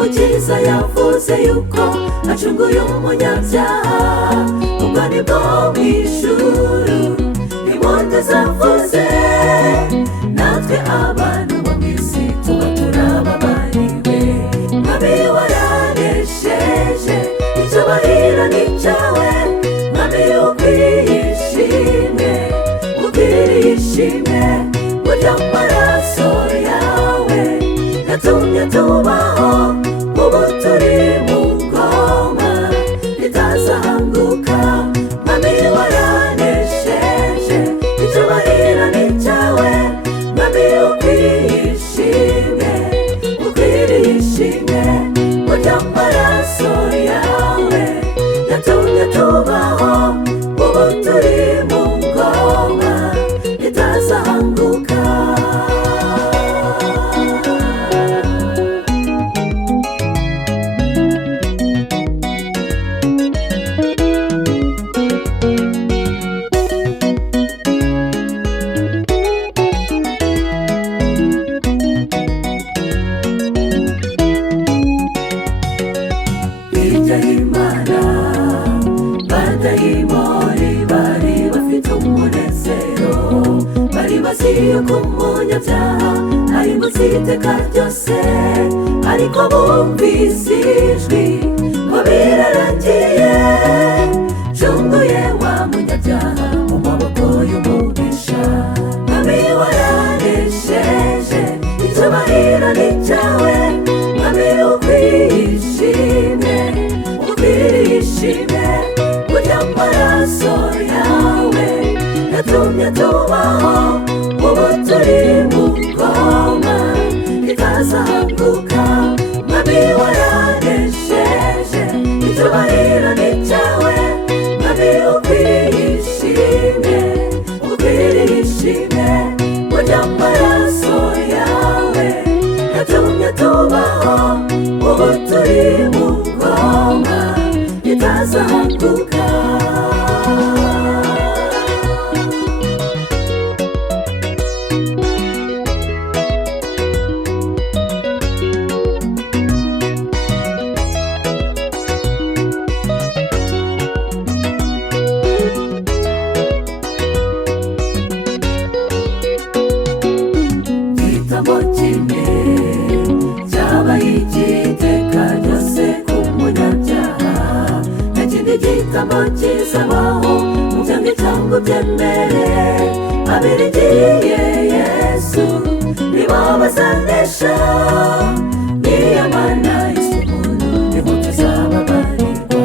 umukiza yavuze yuko acunguye umunyabyaha, ubwo nibwo mw'ijuru impundu zavuze, natwe abantu bo mw'isi tuba turababariwe. Mwami waranesheje, icyubahiro ni cyawe, Mwami ukwiriye ishimwe, ukwiriye ishimwe. Burya amaraso yawe yatumye tubaho, ubu turi mu ngoma itazahanguka. Mwami waranesheje, icyubahiro ni cyawe, Mwami ukwiriye ishimwe, ukwiriye ishimwe. Burya amaraso yawe yatumye tubaho, ubu turi mu ngoma itazahanguka. Hirya y'Imana badayimoni bari bafite umunezero, bari bazi yuko umunyabyaha ari munsi y'iteka ryose, ariko bumvise ijwi ngo birarangiye, cunguye wa munyabyaha mu maboko y'umubisha. Mwami waranesheje, icyubahiro ni cyawe, Mwami ukwiriye ishimwe, ukwiriye ishimwe. Burya amaraso yawe yatumye tubaho, ubu turi mu ngoma itazahanguka. Mwami waranesheje, icyubahiro ni cyawe, Mwami ukwiriye ishimwe, ukwiriye ishimwe. Burya amaraso yawe yatumye tubaho, ubu turi mu ngoma itazahanguka. Igitabo kimwe cyabaye igiteka ryose ku munyabyaha, nta kindi gitabo kizabaho ubyange cyangwa ubyemere. Abirigiye Yesu nibo bazanesha, niyo Mana y'umuntu niho tuzababarirwa.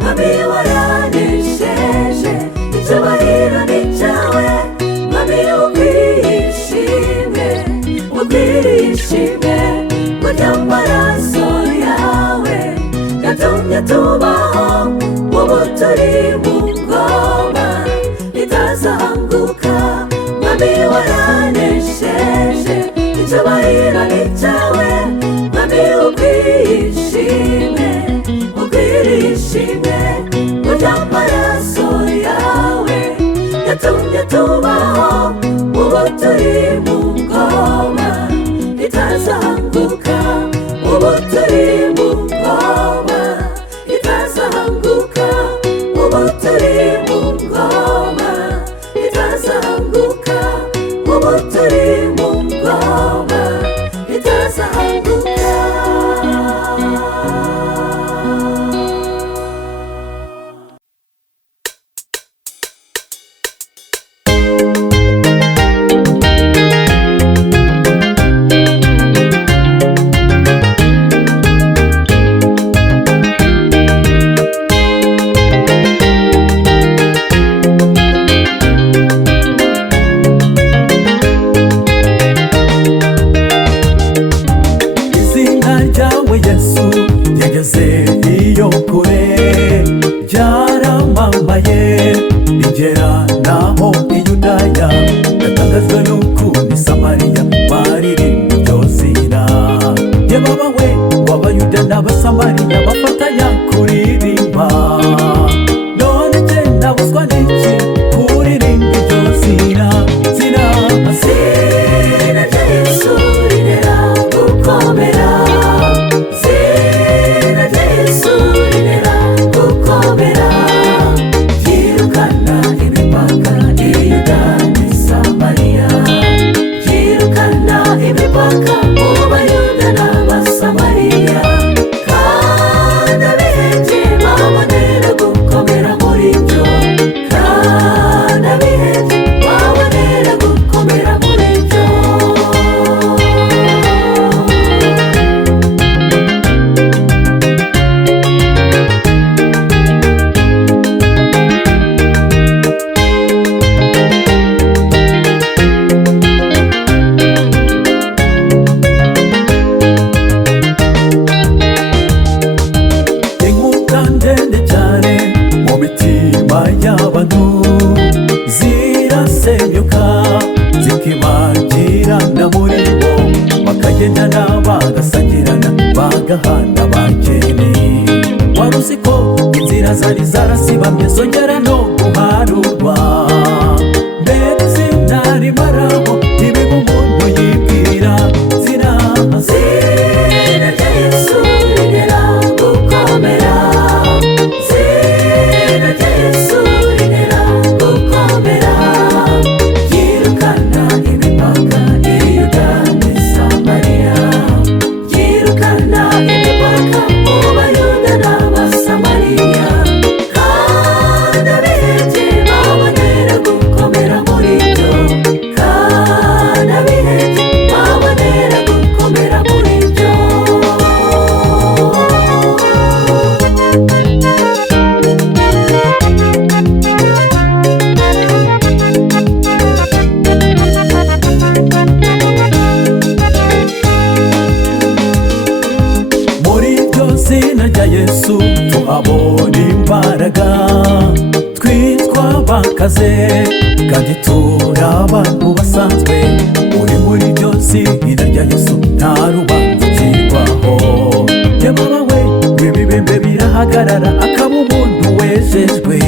Mwami waranesheje, icyubahiro ni cyawe, Mwami ukwiriye ishimwe, ukwiriye ishimwe. Burya amaraso yawe yatumye tubaho, ubu turi mu ngoma itazahanguka. Mwami waranesheje, icyubahiro ni cyawe, Mwami ukwiriye ishimwe, ukwiriye ishimwe. Burya amaraso yawe yatumye tubaho, ubu turi mu ngoma itazahanguka, ubu turi mu ngoma itazahanguka, ubu turi mu ngoma itazahanguka, ubu turi mu ngoma itazahanguka. Zina Yesu rinera gukomera, zina bagahanda bakene. Wari uzi ko inzira zari zarasibamye zongera no guharurwa? Mbega izina rimaraho ibiba umuntu yibwira zina rya Yesu rinera gukomera, zina rya Yesu rinera gukomera. Yirukana imipaka i Yuda n'i Samariya, yirukana imipaka mu Bayuda n'Abasamariya. Kandi abihebye babonera gukomera muri byo, kandi abihebye babonera gukomera muri byo. muri iryo zina rya Yesu tuhabona imbaraga, twitwa bakaze kandi turi abantu basanzwe. Muri iryo zina rya Yesu nta rubanza utsirwaho. Nyamara we ibibembe birahagarara akaba umuntu wejejwe.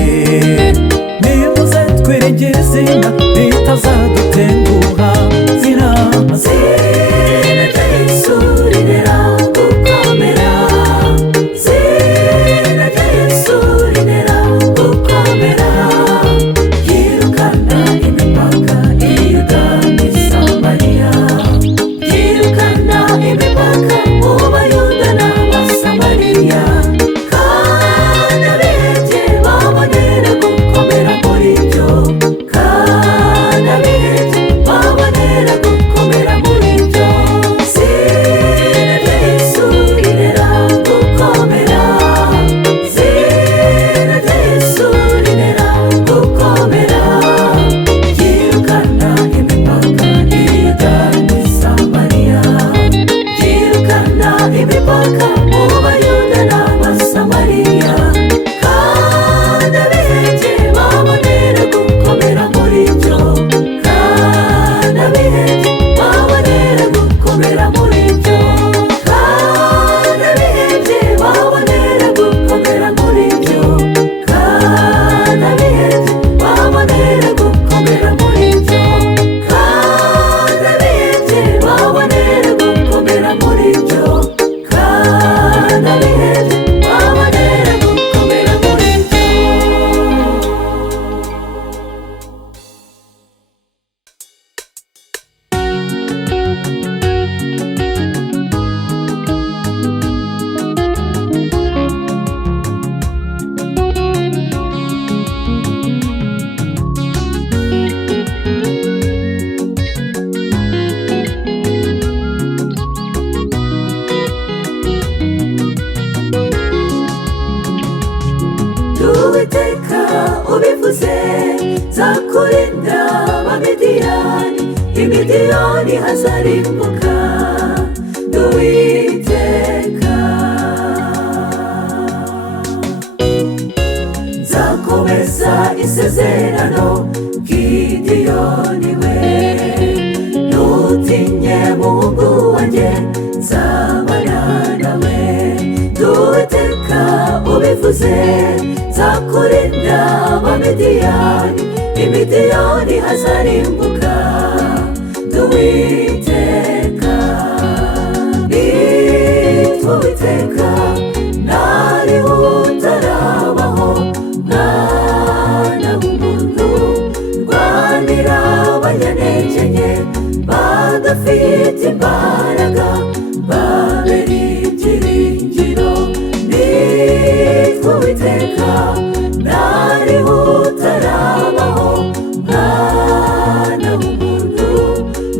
Nimuze twiringire izina ritazadutenguha, zina Rya Yesu rinera gukomera, zina rya Yesu rinera gukomera. Yirukana imipaka i Yuda n'i Samariya, yirukana imipaka mu Bayuda n'Abasamariya. Kandi abihebye babonera gukomera muri byo, kandi abihebye babonera gukomera muri byo. Zina rya Yesu rinera gukomera, zina rya Yesu rinera gukomera. Yirukana imipaka i Yuda n'i Samariya, yirukana imipaka mu Bayuda n'Abasamariya. Kandi abihebye babonera gukomera muri byo, kandi abihebye babonera gukomera muri byo, kandi abihebye babonera gukomera muri byo, kandi abihebye babonera gukomera muri byo, kandi abihebye babonera gukomera muri byo, kandi abihebye babonera gukomera muri byo. Uwiteka ubivuze nzakurinda Abamidiyani, Imidiyani hazarimbuka. Uwiteka nzakomeza isezerano Gideyoni we, ntutinye muhungu wanjye nzabana nawe. Uwiteka ubivuze nzakurinda Abamidiyani, Imidiyani hazarimbuka. Uwiteka nitwa Uwiteka nariho utarabaho. Mwana w'umuntu rwanira abanyantege nke badafite imbaraga, babera ibyiringiro. Nitwa Uwiteka nariho utarabaho. Mwana w'umuntu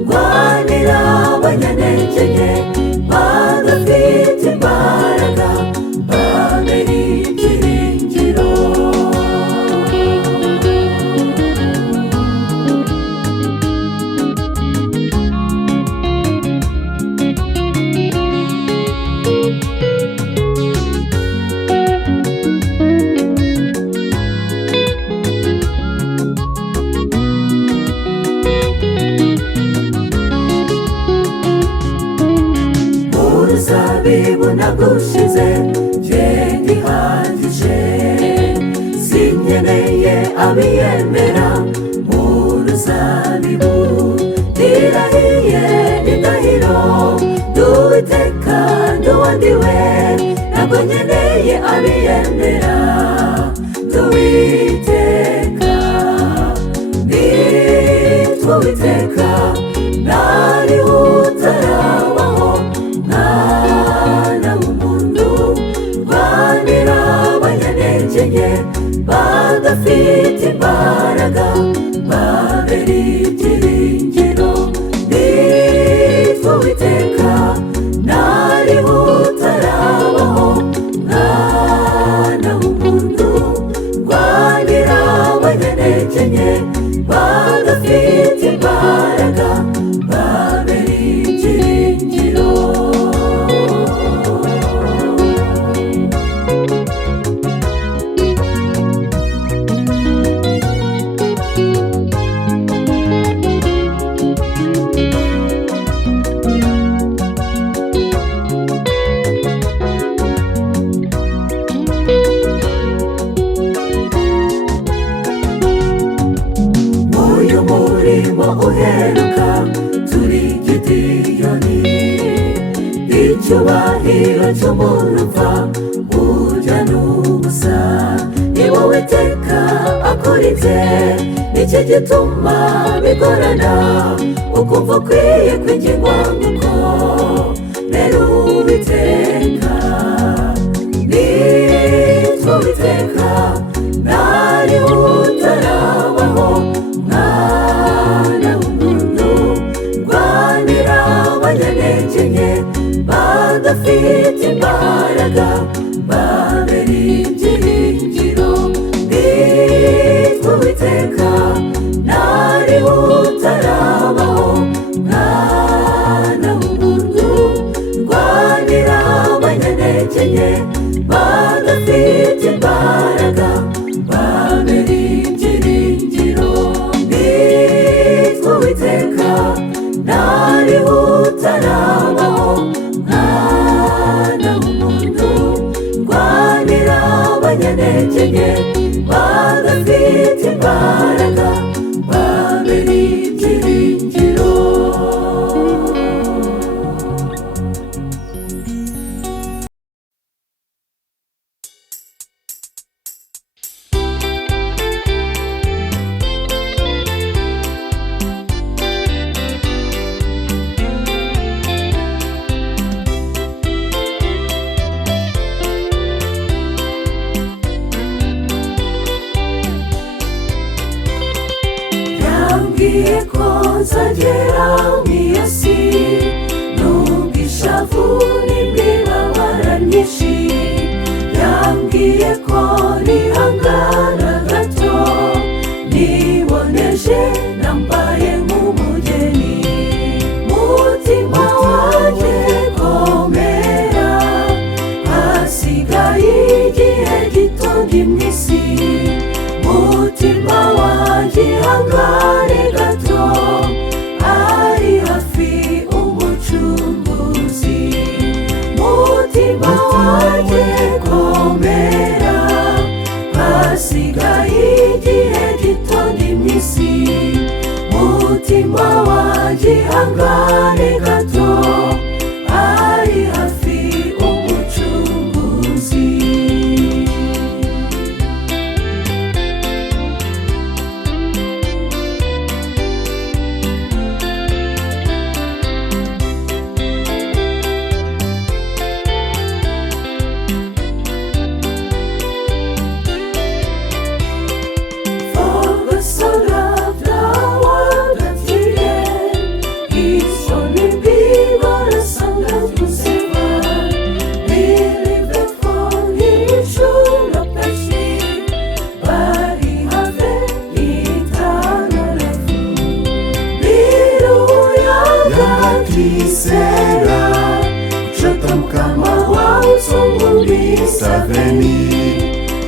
rwanira uruzabibu nagushize jye ndihagije sinkeneye abiyemera mu ruzabibu ndirahiye indahiro nduwiteka nduwandiwe ntabwo nkeneye abiyemera nduwiteka nitwa Uwiteka nariho utarabaho mwana w'umuntu rwanira abanyantege nke badafite imbaraga babera ibyiringiro nitwa Uwiteka nariho utarabaho mwana w'umuntu rwanira abanyantege nke badafite imbaraga babera ibyiringiro umurimo uheruka turi Gideyoni icyubahiro cy'umuntu upfa ujya n'ubusa ni wowe Uwiteka akurinze nicyo gituma bigorana ukumva ukwiye kwingingwa nguko rero Uwiteka nitwa Uwiteka nariho utarabaho mwana w'umuntu rwanira abanyantege nke badafite imbaraga babera ibyiringiro nitwa Uwiteka nariho utarabaho mwana w'umuntu rwanira abanyantege nke badafite imbaraga babera ibyiringiro nitwa Uwiteka nariho utarabaho mwana w'umuntu rwanira abanyantege nke badafite imbaraga babera ibyiringiro yambwiye ko nzagera mw'iyo si nubwo ishavu n'imibabaro myinshi yambwiye ko nihangana gato niboneje nambaye nk'umugeni mutima wanjye komera hasigaye igihe gito ndi mw'isi mutima wanjye ihangane gato ari hafi umucunguzi mutima wanjye komera hasigaye igihe gito ndi mw'isi mutima wanjye ihangane gato ari hafi umucunguzi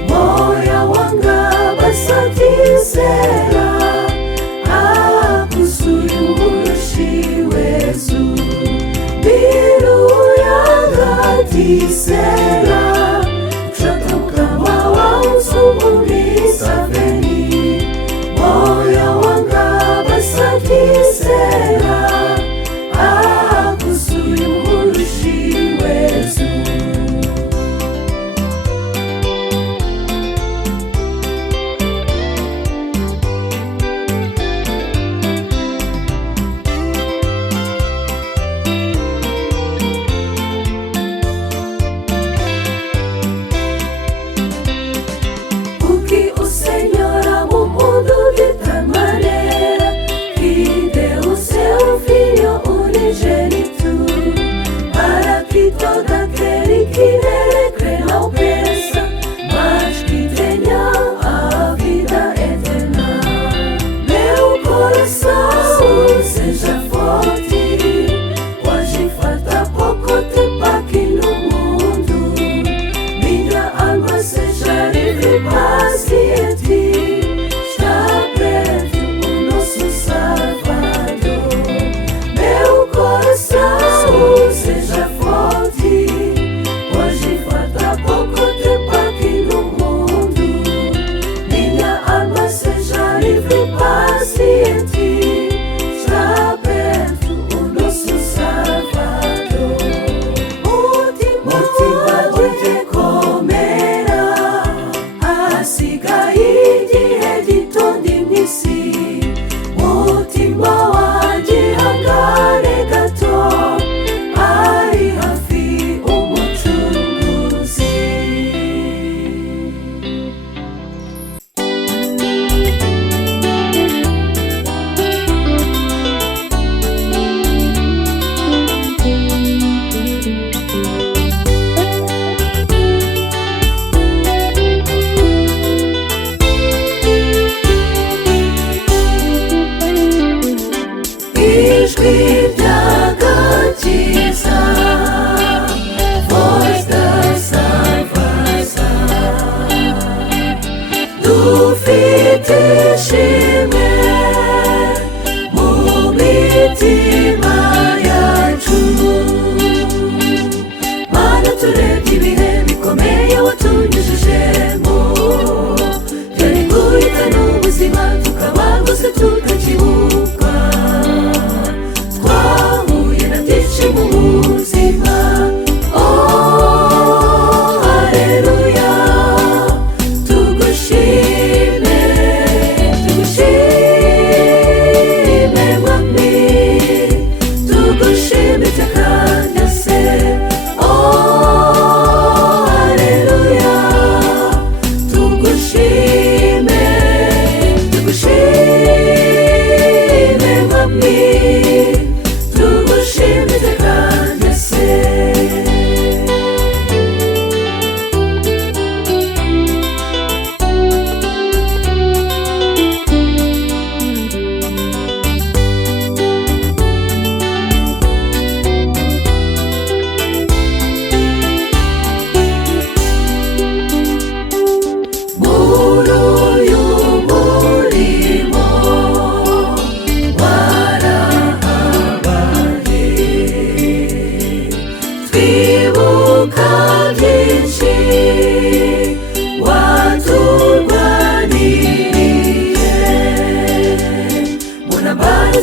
moya wanga basatizera akusuye umurushi wezu biru yanga kisera kutoka mawazo saveni moyo wanga basa kisera akusuye murushi wezu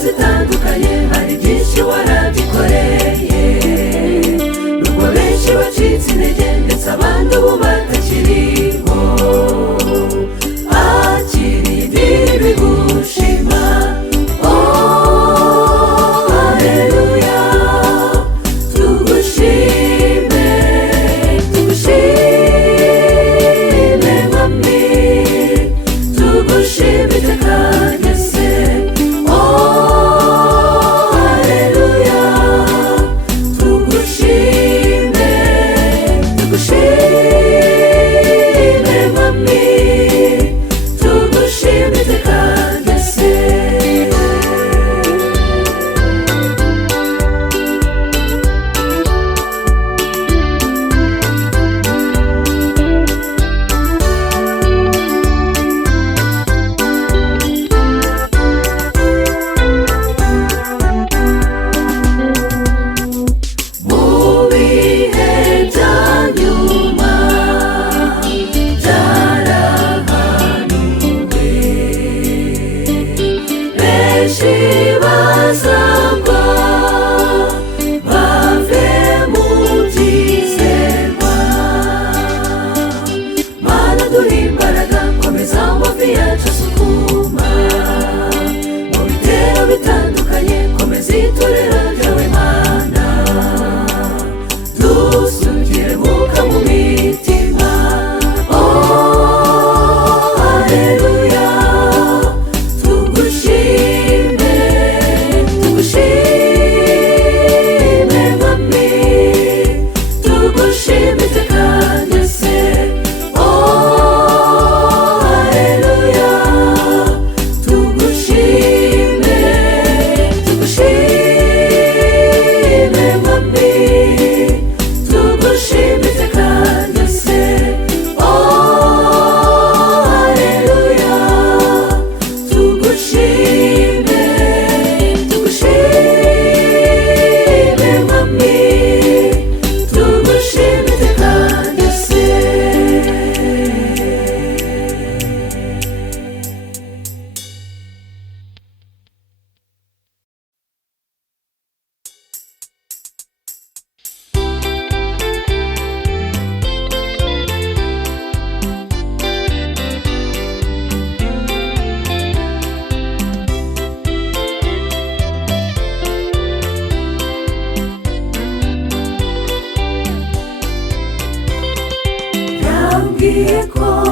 zitandukanye hari byinshi warabikoreye nubwo benshi bacitse intege ndetse abandi ubu batakiriho akiriye idini bigushima haleluya tugushime tugushime mwami tugushime iteka ryose haleluya tugushime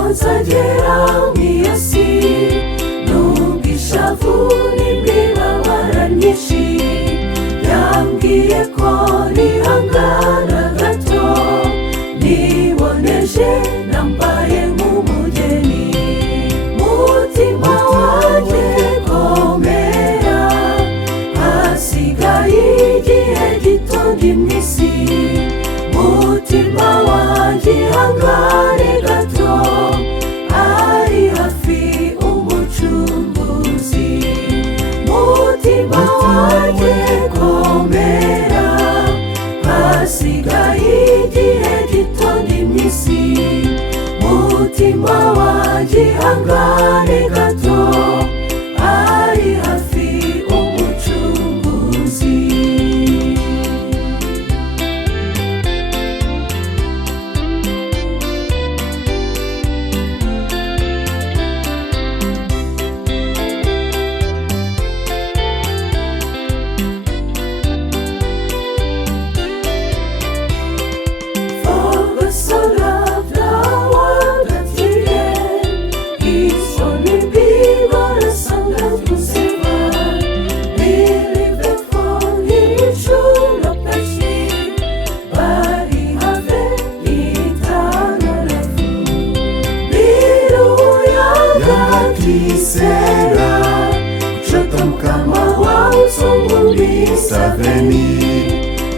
nzagera mu isi nubwo ishavu n'imibabaro myinshi yambwiye ko nihangana gato niboneje nambaye nk'umugeni mutima wanjye komera hasigaye igihe gito ndi mu isi mutima wanjye ihangane gato ari hafi umucunguzi mutima wanjye komera hasigaye igihe gito ndi mu isi mutima wanjye ihangane gato ari hafi umucunguzi.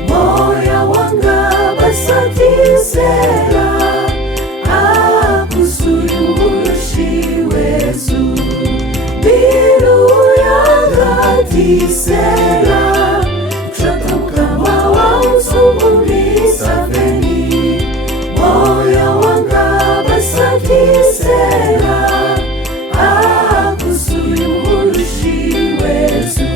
Moya wanga basatisera akusuri murushi wezu biru yanga tisera kushoto mkama wa usumuri saveni moya wanga basatisera akusuri murushi wezu.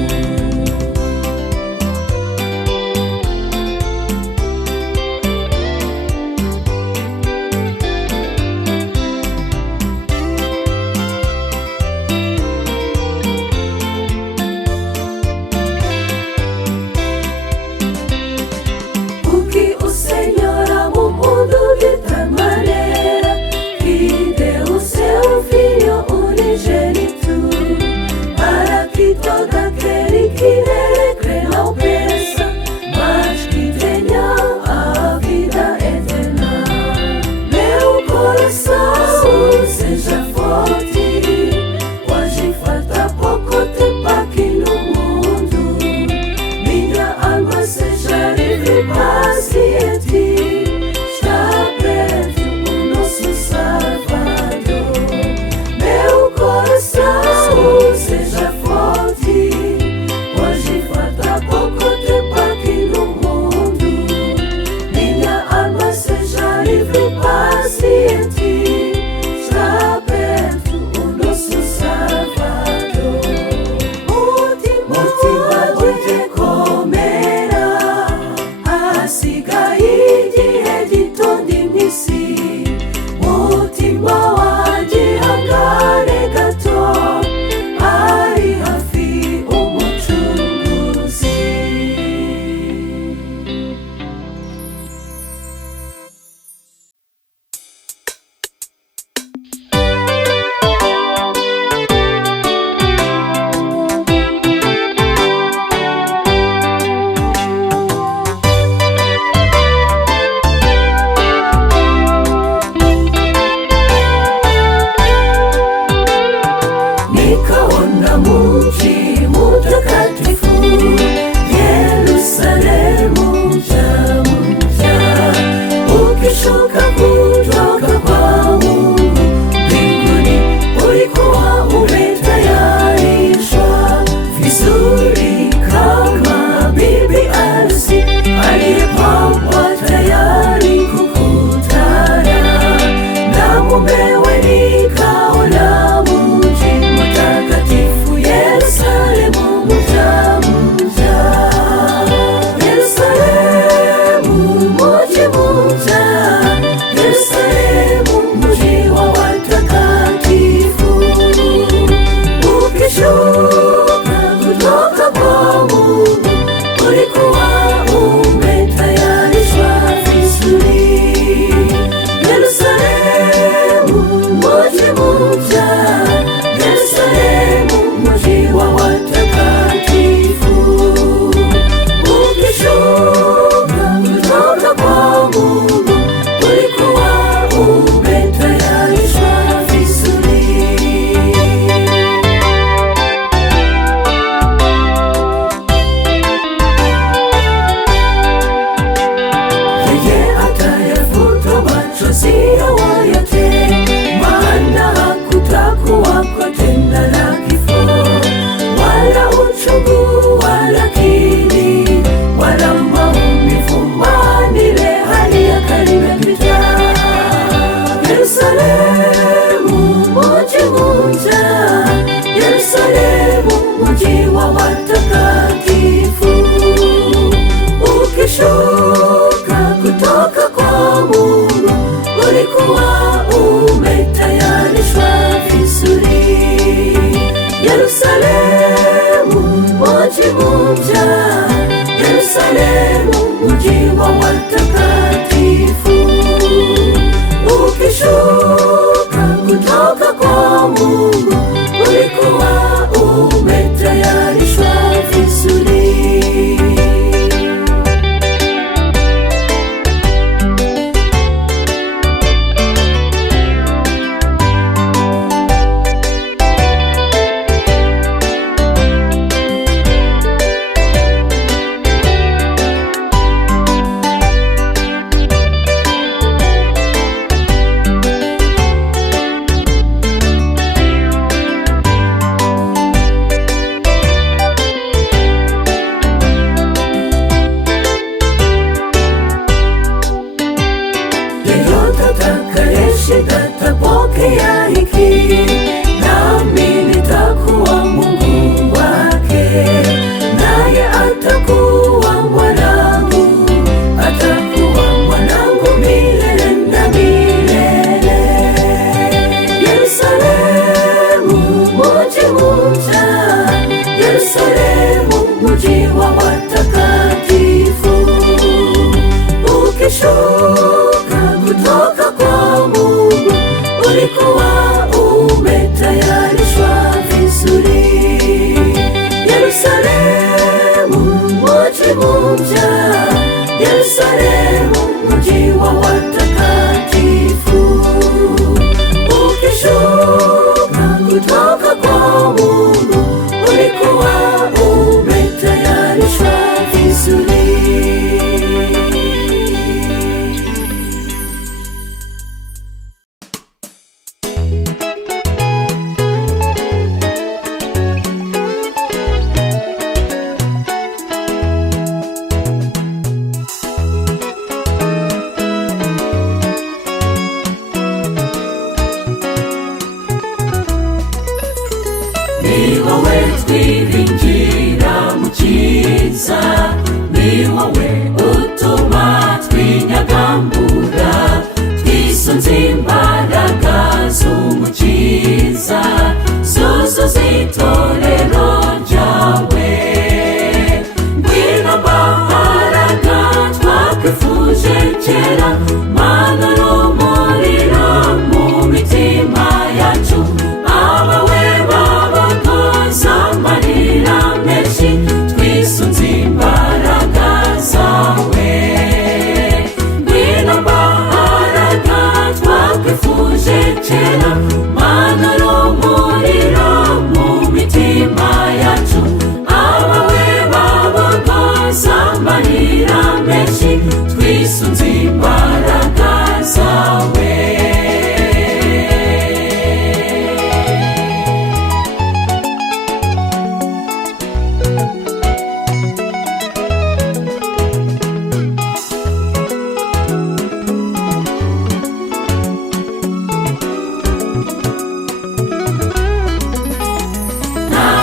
pokea hiki, nami nitakuwa Mungu wake, naye atakuwa mwanangu, atakuwa mwanangu milele na milele. Yerusalemu mji mpya, Yerusalemu mji wa watakatifu, ukishuka kutoka kwa Mungu, ulikuwa umetayarishwa vizuri. Yerusalemu mji mpya, Yerusalemu mji wa watakatifu, ukishuka kutoka kwa Mungu, ulikuwa umetayarishwa vizuri. Ni wowe twiringira mukiza, ni wowe utuma twinyagambura, twisunze imbaraga z'umukiza, zuzuza itorero ryawe. Ngwino mbaraga twakwifuje kera, mana n'umuriro mu mitima yacu, abawe amarira menshi, twisunze imbaraga zawe. Ngwino mbaraga twakwifuje kera, mana n'umuriro mu mitima yacu, abawe babagoza amarira menshi, twisunze imbaraga zawe.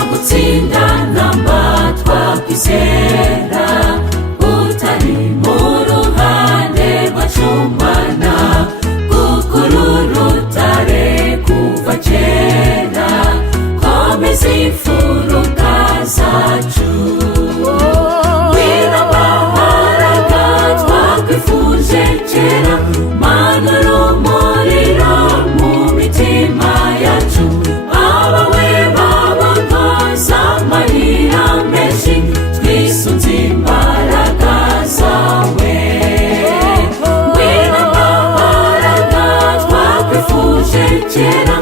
Gutsinda namba twakwizera, utari mu ruhande rwacumana, kuko uru rutare kuva kera, komeza imfuruka zacu. Ngwino mbaraga twakwifuje kera, mana n'umuriro mu mitima yacu, abawe amarira menshi, twisunze imbaraga zawe. Ngwino mbaraga twakwifuje kera,